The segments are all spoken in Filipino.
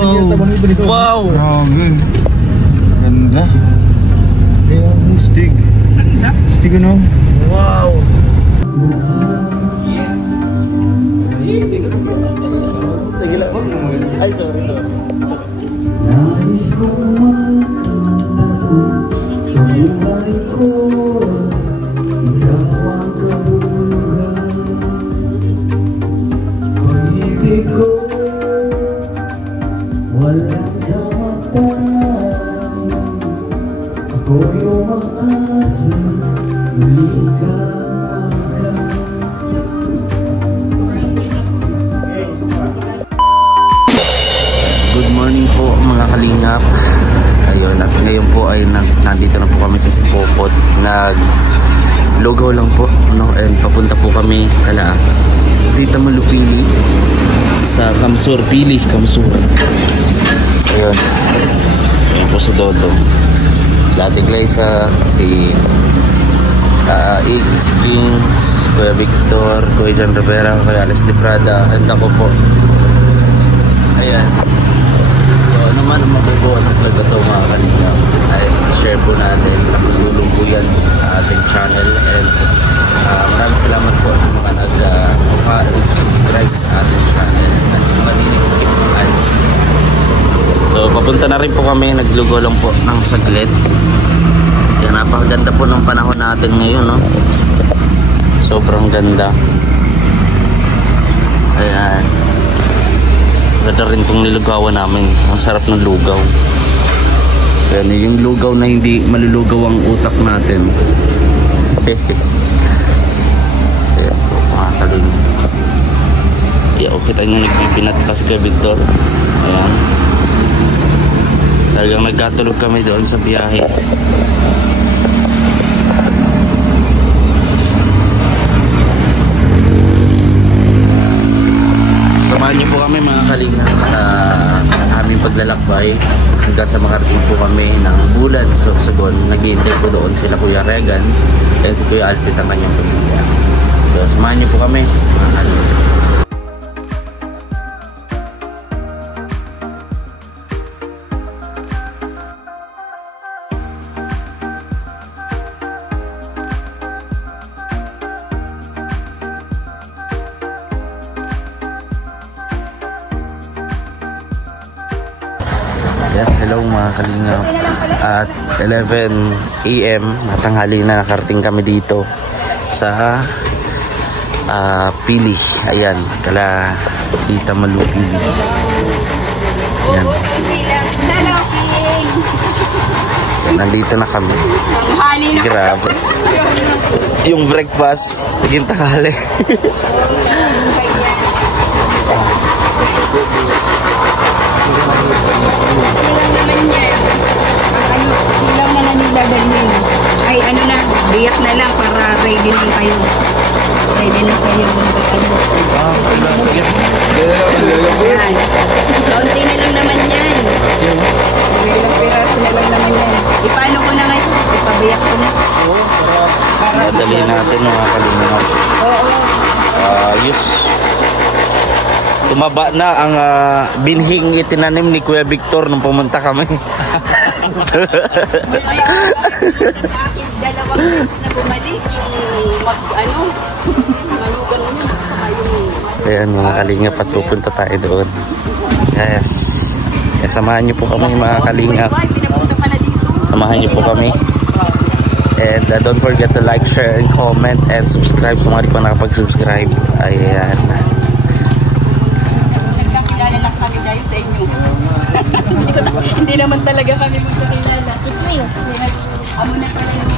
Wow! Grabe. Ganda. Stig. Stig ano? Wow! Ay, sorry. Nais kong magkamdaman sa buhay ko. Ikaw ang kahulugan. Pag-ibig ko walang kamatayan. Ako'y umaasa muli ka. Good morning po mga kalingap. Ayun, at ngayon po ay nandito na po kami sa Sipokot. Nag-lugaw lang po, no? And papunta po kami kala Tita Malupili sa Kamsur, Kamsur. Ayun. Ayun po si Dodo. Dati Glaysa, si si Ping, si Kuya Victor, Kuya John Rivera, Kuya Alex Liprada, and ako po. Ayan. Ano man ang mabubuo ng vlog ito mga kalingap ay share po natin, nakatulong po yan sa ating channel, and maraming salamat po sa mga nag-subscribe sa ating channel at skip ads. So papunta na rin po kami, naglugo lang po ng saglit. Yan, napakaganda po ng panahon natin ngayon, no? Sobrang ganda. Ayan, ganda rin itong nilugawan namin. Ang sarap ng lugaw. Yan, yung lugaw na hindi malulugaw ang utak natin. Ayan po, mga kaling. Kita nyo nagbibinat pa si Kuya Victor. Ayan. Talagang nagkatulog kami doon sa biyahe. Samahan niyo po kami mga kalinga sa aming paglalakbay hanggang sa makarating po kami ng Bulan, Sorsogon. Naghihintay po doon sila Kuya Regan and si Kuya Alfred ang kanyang pamilya. So samahan niyo po kami mga kalinga. Yes, hello mga kalingap. At 11 AM matanghali na, nakarating kami dito sa Pili. Ayan, kala Tita Malupili. Ayan. Nandito na kami. Grabe. Yung breakfast, naging tanghali. Ay ano na, biyak na lang para ready na kayo. Ready na kayo magkakayo. Yan. Kaunti na lang naman yan. Ilang piraso na lang naman yan. Ipaano ko na ngayon? Ipabiyak ko na. Madali natin mga kalingap. Yes. Tumaba na ang binhing itinanim ni Kuya Victor nung pumunta kami. Dalawang beses na bumalik yung malugan mo. Ayan mga kalingap, at pupunta tayo doon. Yes. Samahan niyo po kami mga kalingap. Samahan niyo po kami. And don't forget to like, share, and comment, and subscribe sa mga di pa nakapag-subscribe. Ayan. Nagkakilala lang kami dahil sa inyo. Hindi naman talaga kami magkakilala. Gusto mo yun? Amo na pala yung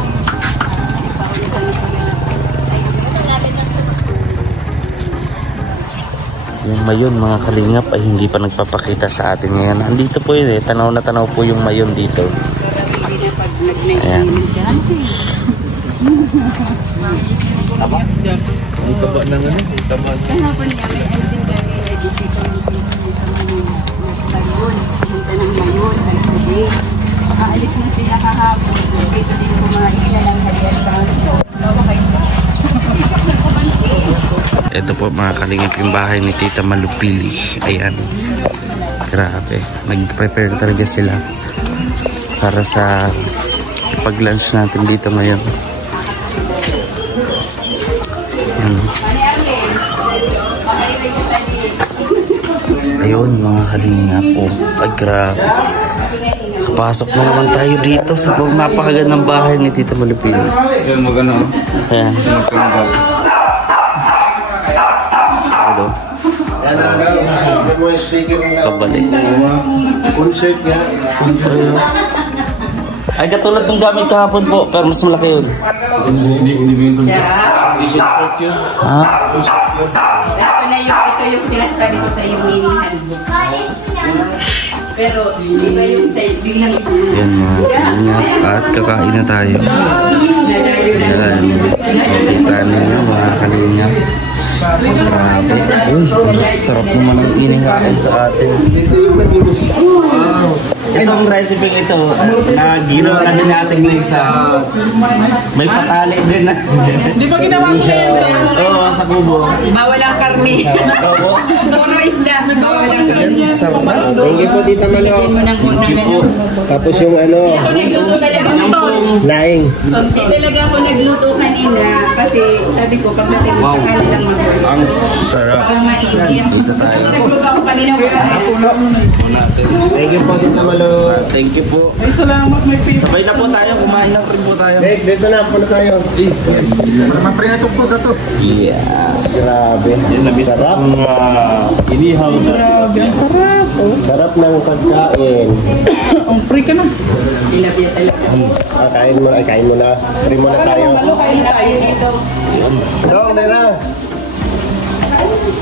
yung mayon mga kalingap ay hindi pa nagpapakita sa atin ngayon. Andito po yun eh. Tanaw na tanaw po yung mayon dito. Ayan. Tama? Ang taba ng ano? Tama. kahapon niya may ansin kami ay dito mayon. Punta ng mayon. Aalis na sila kahapon. Dito din kumain na ng halian. Bawa kayo. Ito po mga kalingap yung bahay ni Tita Malupili. Ayan. Grabe. Nag-prepare talaga sila para sa pag-lunch natin dito ngayon. Ayun mga kalingap po. Ay grabe. Kapasok na naman tayo dito sa napakagandang bahay ni Tita Malupin. Yan, magano. Ayan. Hello. Kabalik. Concert nga. Ay katulad ng gamit kahapon po, pero mas malaki yun. Ha? Ito yung sinasabi ko sa yung mini handbook. Pero iba yung size, biglang iba. Yan mga kalingap. At kakain na tayo. Ayan. Kita ninyo mga kalingap. Grabe. Uy, sarap naman ang iningain sa atin. Itong recipe ito, na ginawa na din natin Lisa. May patali din na. Di ba ginawa ko yan? Oo, sa kubo. Bawal ang karne. Oo. Puro isda. Bawal ang karne. Sarap. Thank you po, Tita Malo. Lagyan mo ng kunang Tapos yung ano, Ako nagluto talaga nito. laing. Hindi talaga ako nagluto kanina kasi sabi ko pagdating mo sa kanilang mag-work. Ang sarap. Baka mainit. Dito tayo. Nagluto ako kanina. Thank you po, Tita Malo. Thank you po. Ay, salamat. May paper. Sabay na po tayo. Kumain na rin po tayo. Dito na po na tayo. Yes. Grabe. Sarap. Inihaw na. Sarap ng pagkain. Ang free ka na. Tilapia talaga. Kain mo na. Ay, kain mo na. Free mo na tayo. Ano kain tayo dito? Dong, na.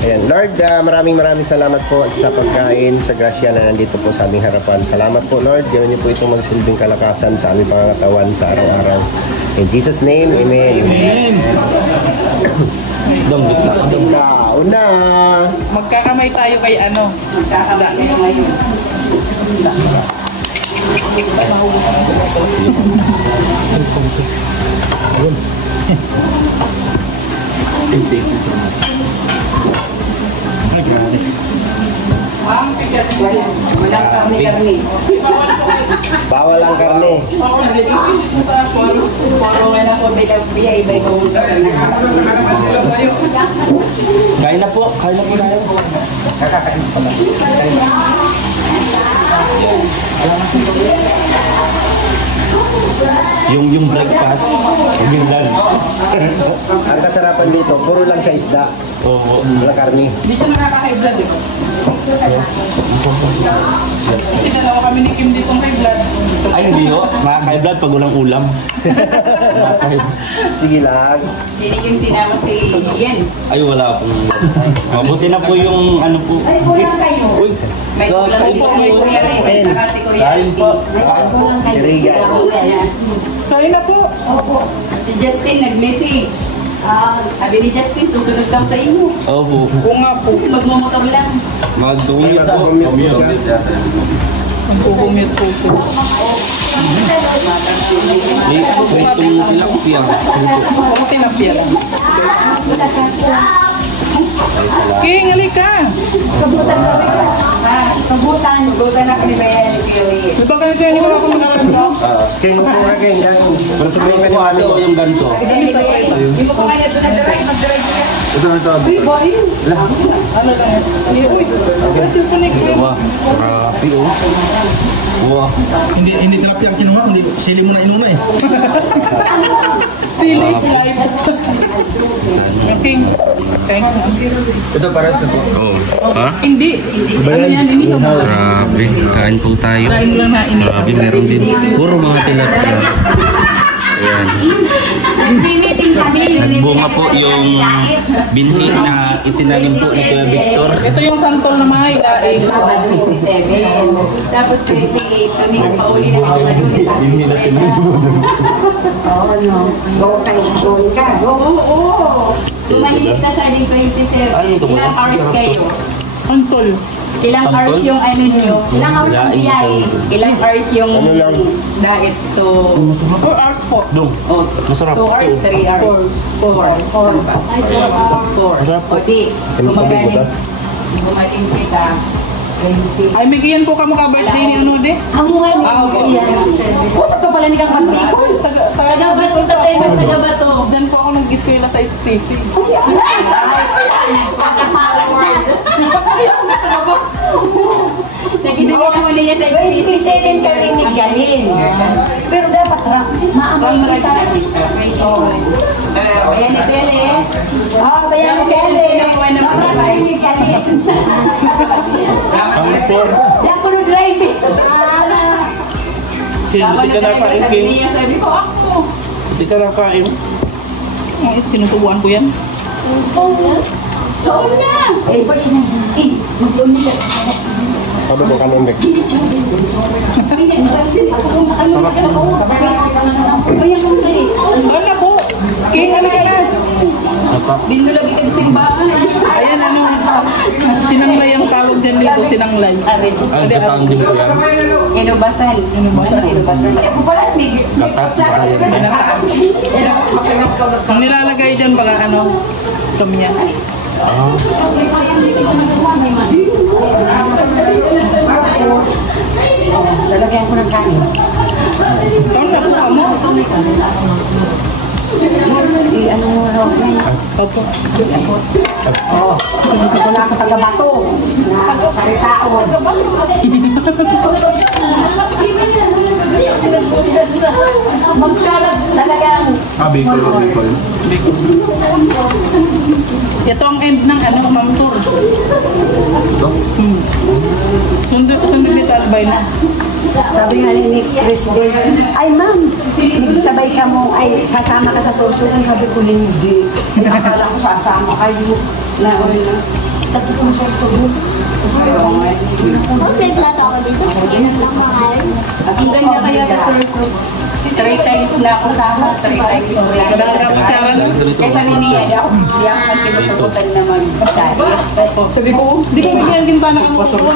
Ayan. Lord, maraming salamat po sa pagkain, sa grasya na nandito po sa aming harapan. Salamat po, Lord. Gawin niyo po itong magsilbing kalakasan sa aming pangangatawan sa araw-araw. In Jesus' name, Amen. Amen. Dong, gitna. Una. Magkakamay tayo kay ano? Magkakamay tayo ngayon. Thank you so much. Walang karne. Bawal ang karne. Wala ko biya, iba-iba utas ang Kain na po. Kain na po tayo. Yung breakfast, yung lunch. Ang kasarapan dito, puro lang sa isda. Oo. Wala karne. Hindi siya nakaka-high blood eh. Kasi dalawa kami ni Kim ditong high blood. Ay, hindi ho. Makaka-blood pag walang ulam. Sige lang. Hindi yung sinama si Ian. Ay, wala pong... Mabuti na po yung ano po. Ay, kulang kayo. Uy, May kulang kain dito po. kay Kuya Ray. Saka si Kuya Kain po. Si Regan. Kain na po. Opo. Si Justin nag-message. Sabi ni Justin, susunod lang sa inyo. Opo. Oo nga po. Magmumutaw lang. Mag-dumit po. Magpupumute po siya. Ito yung tilapia. Ako tinapia lang. King, halika. Sabutan ako ni Bayan ni Pio. Di ba kayo siya, hindi mo ako manalang King, mura King. Pero sabihin ko ate o yung ganito. Hindi mo kaya ito na-drive, mag-drive ka. Ito. Uy, boy. Ano lang yan? Uy, kasi connect mo. Wah, rapi oh. Wah. Hindi tilapia ang kinuha, kundi sili mo na inuna eh. Silly slime. King. King. Ito para sa oh. Ha? Hindi. Ano yan? Hindi ko ba? Grabe. Kain po tayo. Kain lang na ini. Grabe, meron din. Puro mga tilapia. Ayan. Nagbunga po yung binhi na itinanim po ni Kuya Victor. Ito yung santol na may daing. Tapos 28, kami pauli na ako malinis sa eskwela. Oo, no. Oo. Sumaliit na sa ating 27. Ilang hours kayo? Santol. Ilang hours yung ano nyo? Ilang hours yung biyay? Ilang hours yung diet? So, 4 hours po. Oh, Masarap. 2 hours, 3 hours. 4. O di, gumaling kita. Ay, bigyan ko ka mukha birthday ni ano, de? Ang mga ni Puto to pala ni kang magbikol. Taga-bato tayo, taga-bato. Diyan po ako nag-eskwela sa SPC. Nag-isip mo niya sa 27 kami ni Galin. Pero dapat maamay tayo. Ayan ni Bele. Oh, bayan mo Galin. Maamay ni Galin. Yan ko no driving. Hindi ka nakain, King. Sabi ko ako. Hindi ka nakain. Ay, tinutubuan ko yan. Oo na. Eh, pwede na. Eh, magdoon nito. Ano ba kanon dek? Ano po? King, ano ka na? Bindulog ito sa simbahan. Ayan, ano? Sinanglay ang tawag dyan dito, sinanglay. Ang katang din ko yan. Inubasan. Inubasan. Ang nilalagay dyan baga ano, kamya. Lalagyan ko ng kanin. Saan na po mo? Ano mo raw yan? Opo. Oh, hindi ko na ako taga-bato. Nakakasalitao. Magkalat talagang. Bicol. Ito ang end ng ano, Ma'am Tour. Ito? Sundo dito albay na. Sabi nga ni President, ay ma'am, sabay ka mo, ay sasama ka sa susunod. Sabi ko hindi. Akala ko sasama kayo. Sabi ko sa susunod. Okay, plata ako dito. Ang ganda kaya sa Surso. 3 times na ako sama, 3 times na Wala ka pasyaran. Kaya sabi niya, di ako magkipasagutan naman. Sabi ko, di ko bigyan ginta ng Pagpasok ko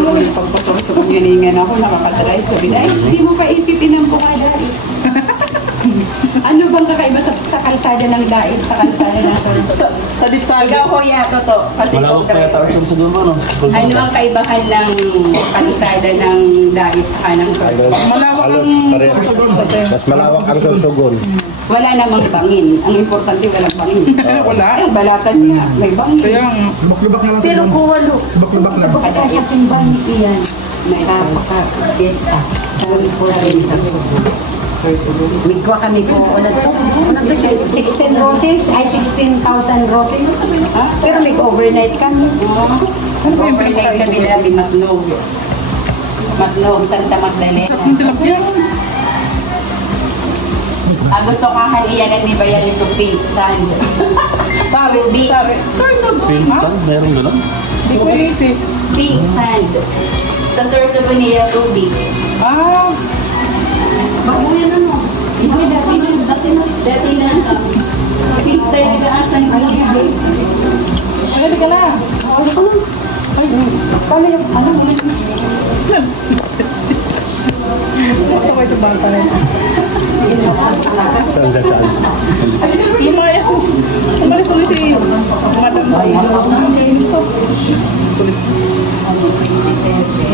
hiningan ako, nakakataray ko. Ay, hindi mo kaisipin ang bukada eh. Ano bang kakaiba sa kalsada ng daig sa kalsada ng Surso? sa Dipsaga. Ikaw kuya, totoo. Kasi Malawak kaya tayo sa sudo mo, no? ano ang kaibahan ng kalsada ng daig sa kanang Surso? Malawak ang Mas malawak ang susugon. Wala namang bangin. Ang importante walang bangin. Wala. Ay, ang balatan niya, may bangin. Kaya nga. Lubak-lubak na lang sa Pero doon. kuwalo. Lubak-lubak lang. Kaya sa simbahan ni Ian, may kapaka-fiesta. Sabi ko rin sa Migwa kami po. Ano to siya? 16 roses? Ay, 16,000 roses. Pero may overnight kami. Ano ba yung pinag kami namin Matnog? Matnog, Santa Magdalena. Ang tilapia. Gusto kahan iyan ni Bayan ni Pink Sand. Sari. Ruby. Sari. Pinsan, meron gano'n? Di ko inisip. Pink Sand. Sa source of niya, Ruby. Ah. Baguyan ano? Hindi, dati na lang kami. Pink tayo nag-aasan ko lang yan. Ay, di ka na. Ay, Kami yung, ano, gusto ko ito bata rin. Tanda saan? Lumaya ko. Umalis ulit si Madam Tay.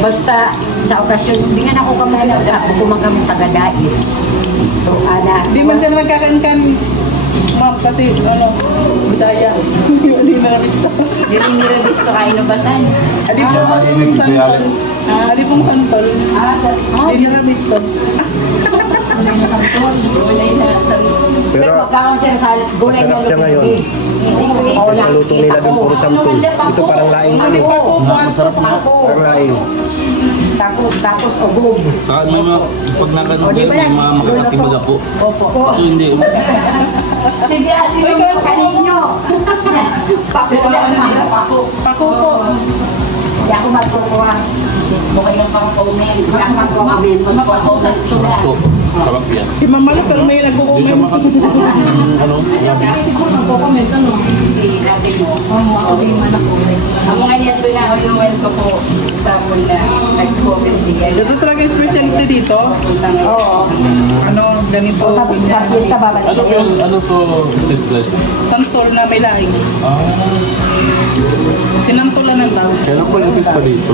basta sa okasyon, hindi nga ako kamay na kumang taga-dait. So, ana, Di man sila nagkakankan. Ma'am, kasi ano, bidaya. Hindi na nabista. Nirabis ko kayo nubasan. Adi po yung santol. Adi pong santol. Hindi na nabista. Gulay na sa... Pero magkakaon siya sa gulay masarap siya ngayon. Oo, Sa luto nila doon puro sampul. Ito parang laing Adi ano. pa po, Masarap na. Parang laing. Tapos ugog. Saka may mga, pag nakanood sa'yo, may mga makakatibaga po. Opo. Ito hindi. Sige, Ay, kaya po. kaninyo. Pako po. Hindi ako magkukuha. Bukay ng pang-comment. Magkukuha. Magpapausan sila. Ito, sarap yan. Si Mama Lu, pero may Hindi siya nagko-comment. ano, Hindi natin mo. Ako din man ako. Ang mga niya doon na unuwan ko po sa mula. Nag-comment niya. Ito talaga yung specialty dito. Oo. Ano, ganito. Tapos sa ganyan. fiesta babalik kayo. Ano to sis guys? Santol na may laing. Sinantolan ng tao. Kailan pa yung pista dito?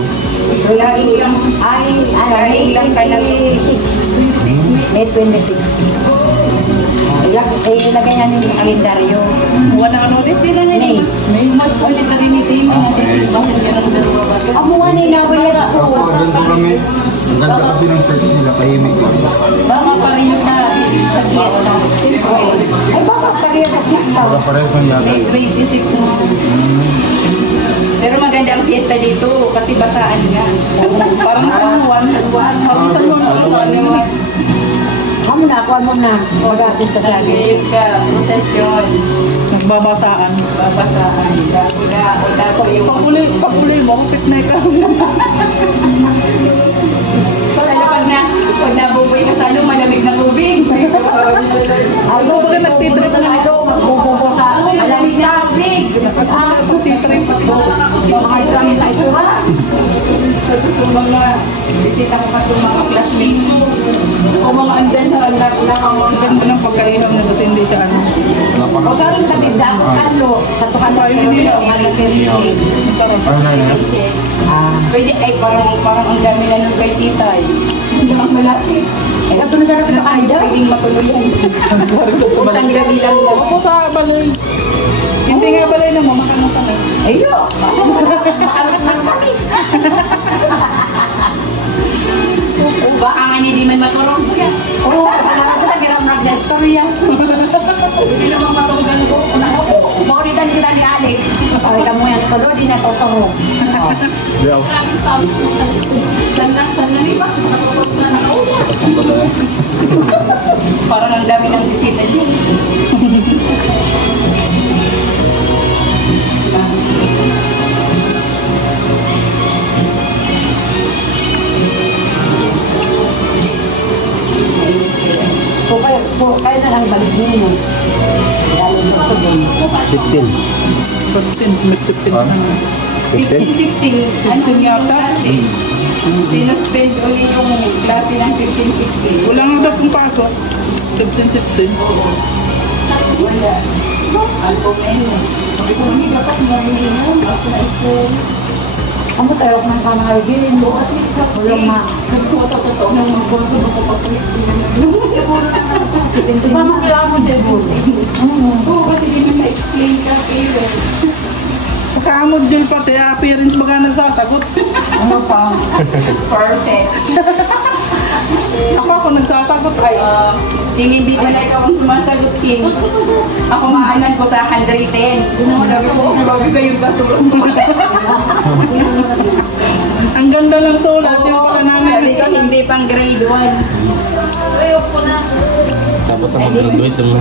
Laging lang. Ay, Laging lang kayo na 26. May 26. Ilagay niya yung kalendaryo. Wala ano ulit sila na May. mas ulit na rin ito yung mga bakit yan ang dalawa ba? Amuha nila ba yan ako? Maganda kami. Ang ganda kasi ng church nila, tahimik lang. Baka pareho sa fiesta. Siyempre. Ay, baka pareho sa fiesta. Pares man yata. May 26 mo. Pero maganda ang fiesta dito kasi basaan nga. Parang San Juan. Parang San Juan. Parang San Juan. Amo na, ako mo na. Mag-artista sa akin. Ngayon ka, prosesyon, Nagbabasaan. babasaan, ula ko yung... Pakuli mo, kapit na ikaw. Pag nabuboy ka sa ano, malamig na tubig. Ako ba nagtitrip na ito? Magbububo sa Malamig na tubig. Ako titrip ako. mga kami sa itura. Tapos yung mga bisita ko pa yung mga classmates. O mga andyan sa anak na Ang ganda ng pagkaiham na kasi hindi siya ano. O galing kami dako kalo sa tukalo Ay, hindi na. Pwede ay parang ang dami na ng kay tita eh. Hindi naman malapit. Eh, ito na sarap na kayo. Pwedeng matuluyan. Isang gabi lang daw. Ako sa balay. Hindi nga balay na mo, makanong ka na. Ayo. Makalas man kami. O baka nga hindi man matulog ko yan. Oo, salamat na nagkaroon na istorya. Hindi naman matulog ko. Mauritan sila ni Alex. Pawag ka mo yan. Tulo, di na totoo. Parang ang dami ng bisita niyo. So, kayo na lang balik ninyo. Lalo sa sabon. 15. 15, may 15 na. 15? 15-16. Ano yung klase? Sinuspend uli yung klase ng 15-16. Wala nga daw kung pasok. 15, 16. Wala. Alpo ngayon. Hindi dapat marinig ako na school. Ano tayo kung kanahagin? Walang ma. Mama, kaya mo din mo. Oo, kasi hindi mo ma-explain ka kayo. Kaamod dyan pati, appearance baga nagsasagot. Ano pa? Perfect. Ako nagsasagot ay. Yung hindi pala ikaw ang sumasagot, Kim. Ako maanan ko sa 110. Sabi ko, bago kayong kasulong mo. Ang ganda ng sulat, yung pala namin. Sabi ko, hindi pang grade 1. Dapat ang mag-graduate yung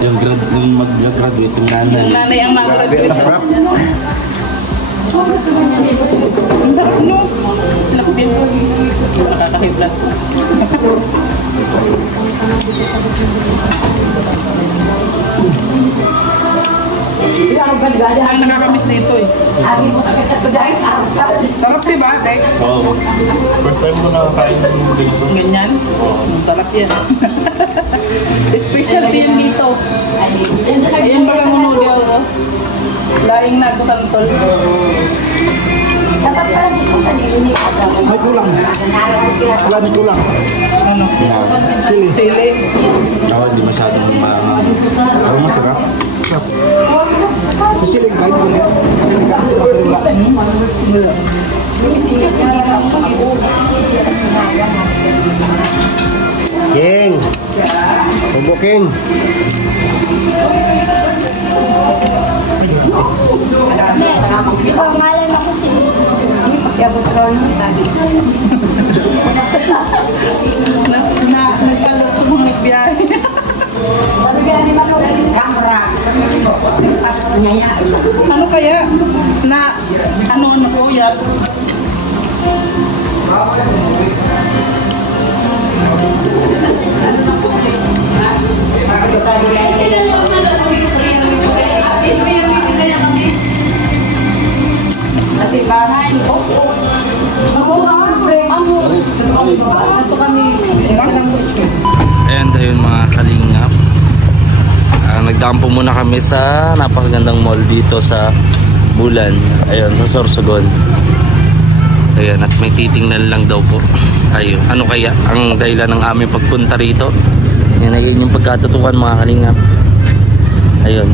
yung mag-graduate yung nanay. Yung nanay ang mag-graduate. Harap. Ang sarap no? Nakapin po. Nakakahiblat. Ang nakakamiss nito eh. Abi mo sa kita dahil Sarap diba? Dek? Oo. First time mo nakakain ng dito. Ganyan. Sarap yan. Specialty yung dito. Ayan baga mo noodle. Oh. Laing na ako santol. dapat pala sa sarili ni Ada. May kulang. Wala, may kulang. Ano? Sili. Sili. Oo, hindi masyadong Pero masarap. Masilig ba? King. Tubo King. Pangalan ako. Pagkabot ko ng tabi. Nagkaluto mong nagbiyahe. Pagkabot ni Mano, camera. Pasok niya yan. Ano kaya? Na, ano po yan? Nasibahan. Ito kami. Magkampo muna kami sa napakagandang mall dito sa Bulan. Ayun, sa Sorsogon. Ayan, at may titingnan lang daw po. Ayun, ano kaya ang dahilan ng aming pagpunta rito? Yan ay yung pagkatutukan mga kalingap. Ayun.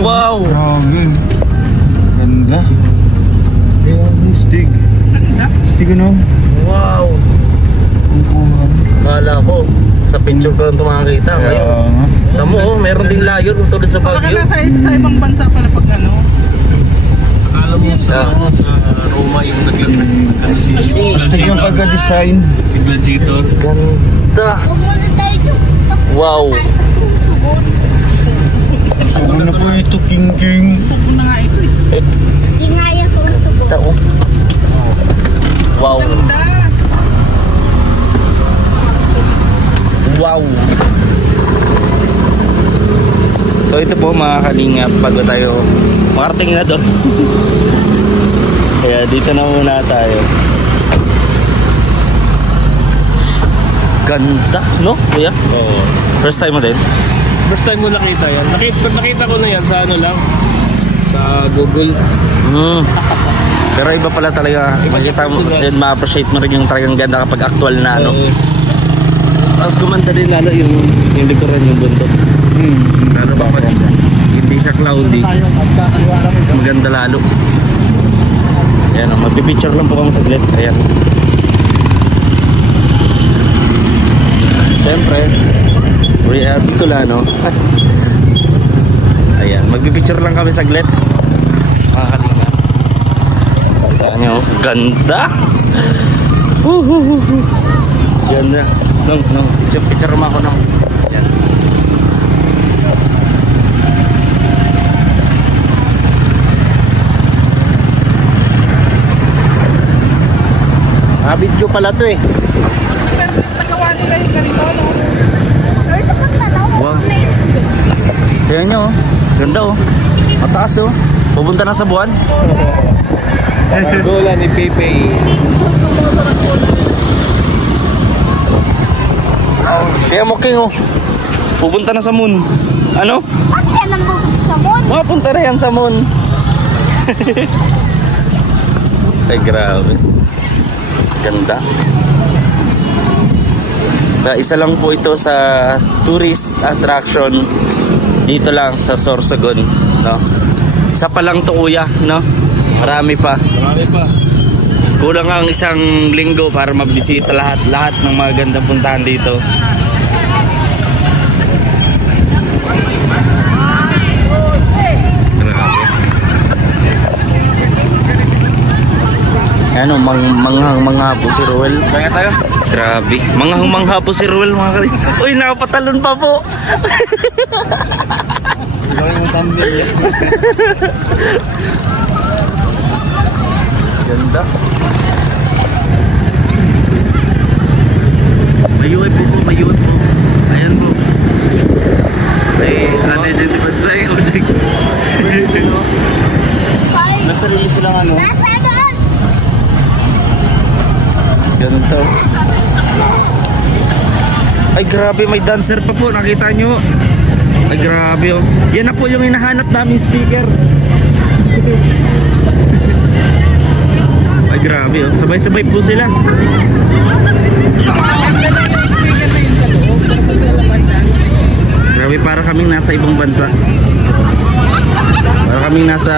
Wow! Grabe. Ganda. Stig. Stig ano? Wow! Ang kuhan. Kala ko, sa picture ko lang ito makakita. Kaya nga. Tamo, meron din layon tulad sa Baka Baguio. sa ibang bansa pala pag ano. Akala mo sa Roma yung naglang Stig yung pagka-design. Si Gladiator. Ganda! Wow! Sugo na po ito, King. Subo na nga ito eh. Tao. Wow! Ganda. Wow! So ito po mga kalingap, bago tayo makarating na doon. Kaya dito na muna tayo. Ganda, no kuya? Oo. First time mo din? First time mo nakita yan. Nakita ko na yan sa ano lang. Sa Google. Pero iba pala talaga. Makita mo, yun, ma-appreciate mo rin yung talagang ganda kapag actual na ano. Tapos gumanda din lalo yung likuran, yung bundok. Lalo pa pala. Hindi siya cloudy. Maganda lalo. Ayan, magpipicture lang po kami saglit. Ayan. Siyempre, Bicolano. Ayan, magpipicture lang kami saglit. Makakalinga. Tandaan nyo, ganda! Ganda. No, picture mo ako nang. Ayan. Video pala to eh. Nagawa nila yung ganito, no? Wow. Tingnan nyo, oh. Ganda oh. Mataas oh. Pupunta na sa buwan. Gola ni Pepe. Kaya mo king oh. Pupunta na sa moon. Ano? Mapunta na yan sa moon. Ay grabe. Ganda. Isa lang po ito sa tourist attraction dito lang sa Sorsogon, no? Isa pa lang to kuya, no? Marami pa. Kulang ang isang linggo para mabisita lahat ng mga gandang puntahan dito. Ano, manghang-mangha po si Ruel. Kaya tayo? Grabe. Manghang-mangha po si Ruel mga kali. Uy, nakapatalon pa po. Ganda. Mayuwi po. Ayan po. May unidentified flying object. Nasa release lang ano? Ganun to. Ay grabe, may dancer pa po, nakita nyo. Ay grabe oh. Yan na po yung hinahanap namin speaker. Ay grabe oh, sabay-sabay po sila. Grabe, para kaming nasa ibang bansa. Para kaming nasa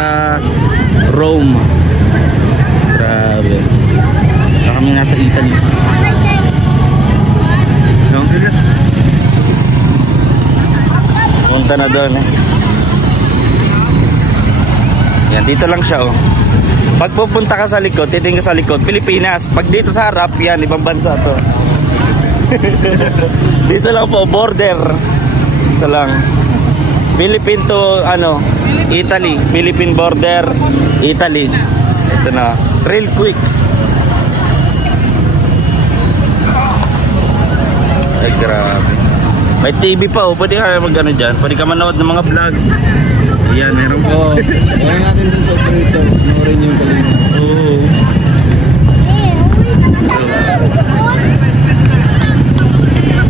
Rome. Grabe. Para kaming nasa Italy. oh. Punta na doon eh. Yan, dito lang siya oh. Pag pupunta ka sa likod, titingin ka sa likod, Pilipinas. Pag dito sa harap, yan, ibang bansa to. Dito lang po, border. Dito lang. Philippine to, ano, Italy. Philippine border, Italy. Ito na, real quick. Ay, grabe. May TV pa oh, pwede ka mag-ano dyan. Pwede ka manood ng mga vlog. Yan, meron po. Gawin natin dun sa operator. Panoorin yung kalinga. Oo.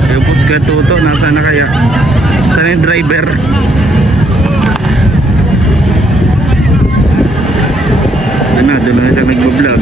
Ayun po si Katuto, nasaan na kaya? Saan yung driver? Doon na siya nag-vlog.